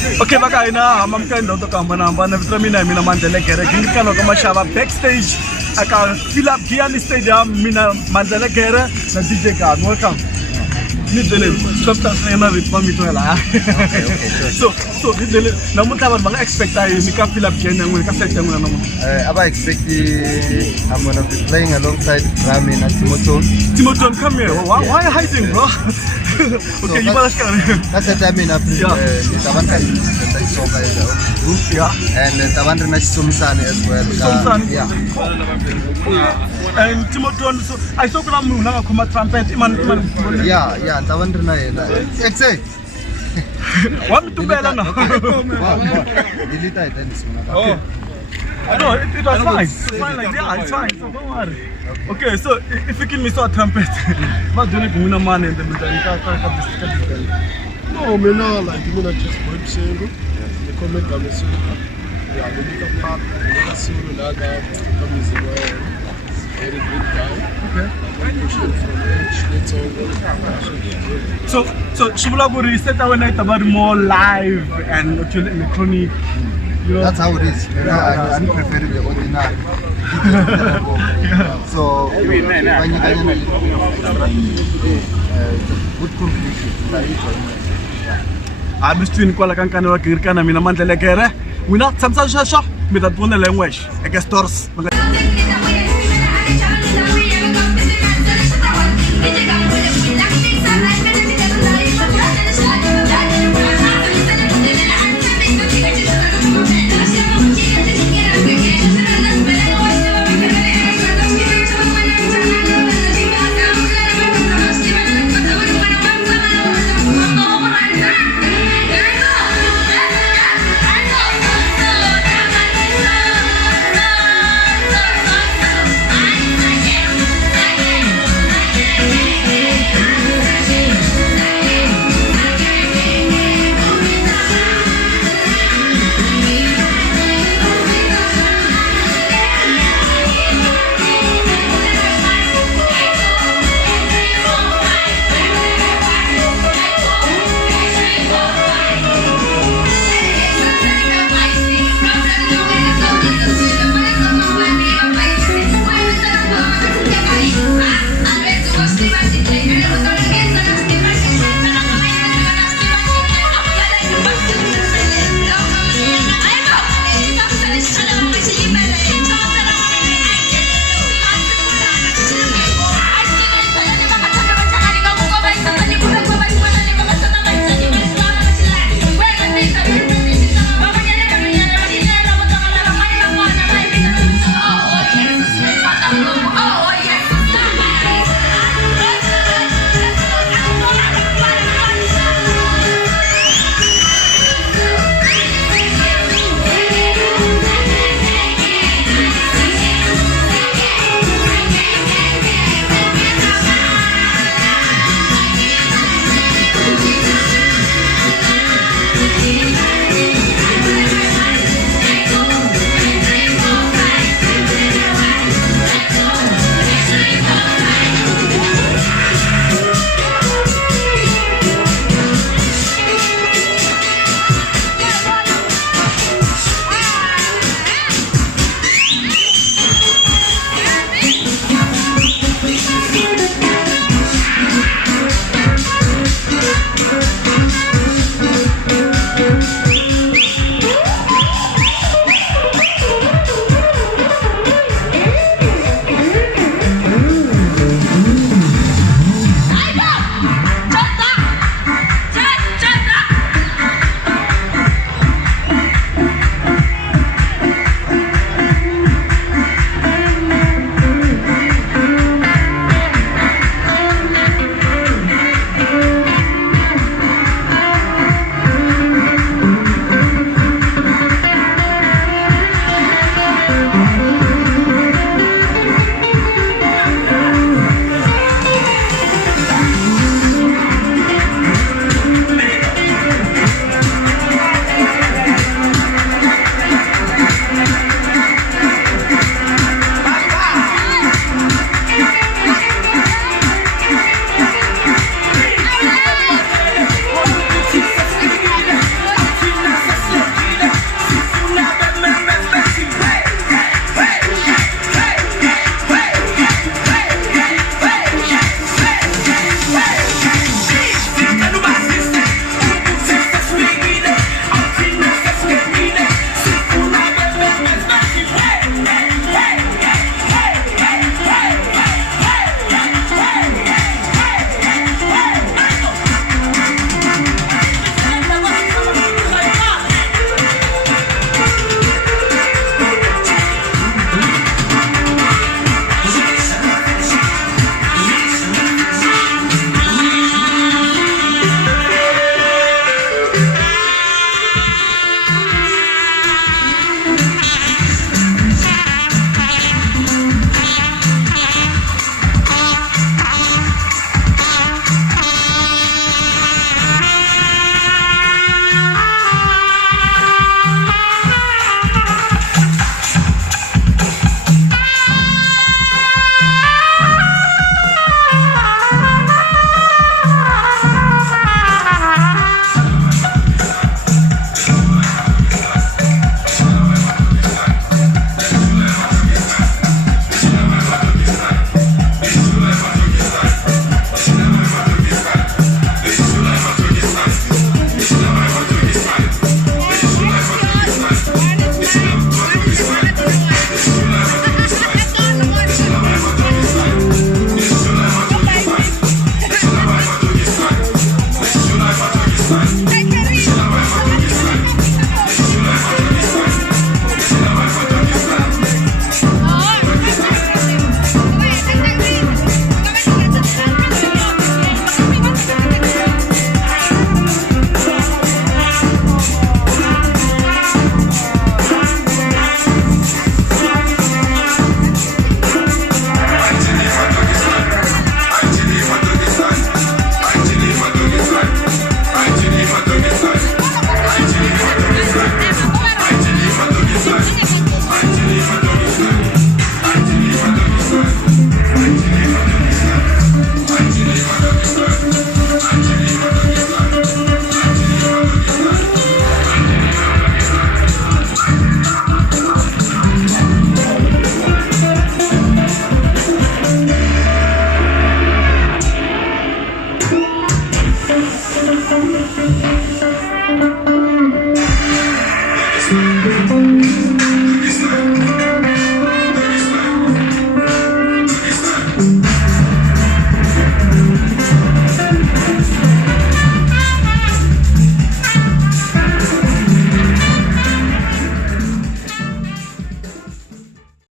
Okay, baka ina amamkanda utokambanamba vitra mina Mandla Gingirikani kamashava backstage aka fill up Giyani stadium mina Mandla Gingirikani na DJ GAMI. Welcome. Nidele substance na rit mami to la. So nidele namuta ba expect ay nika fill up Giyani ngwe ka set ngwe namu. Aba expect I'm going to be playing alongside Rami and Timoton, come here. Why are you hiding, bro? Okay, you must come. That's the time in April. Yeah. And Tavandra Sumsani as well. Sumsani. Yeah. And Timoton, so I saw Ramu now come at trumpet. Yeah, Tavandra. Exact. What to bell now? Oh. No, it was fine. It's fine like that. It's fine. So don't worry. Okay, so if you give me so a trumpet, what do you do with a man in the middle? No, me no like you know just web single. You come make a message. Yeah, the little part, the single that come is very good guy. Okay. So Shubulaguri said our night about more live and actually electronic. You know? That's how it is. You know, I'm preferring the ordinary. So when you get good conclusion, I'm just doing Kuala Kankana Gingirikani mina Mandla Gingirikani. We not Samsung Shasha with that one language. I guess stores.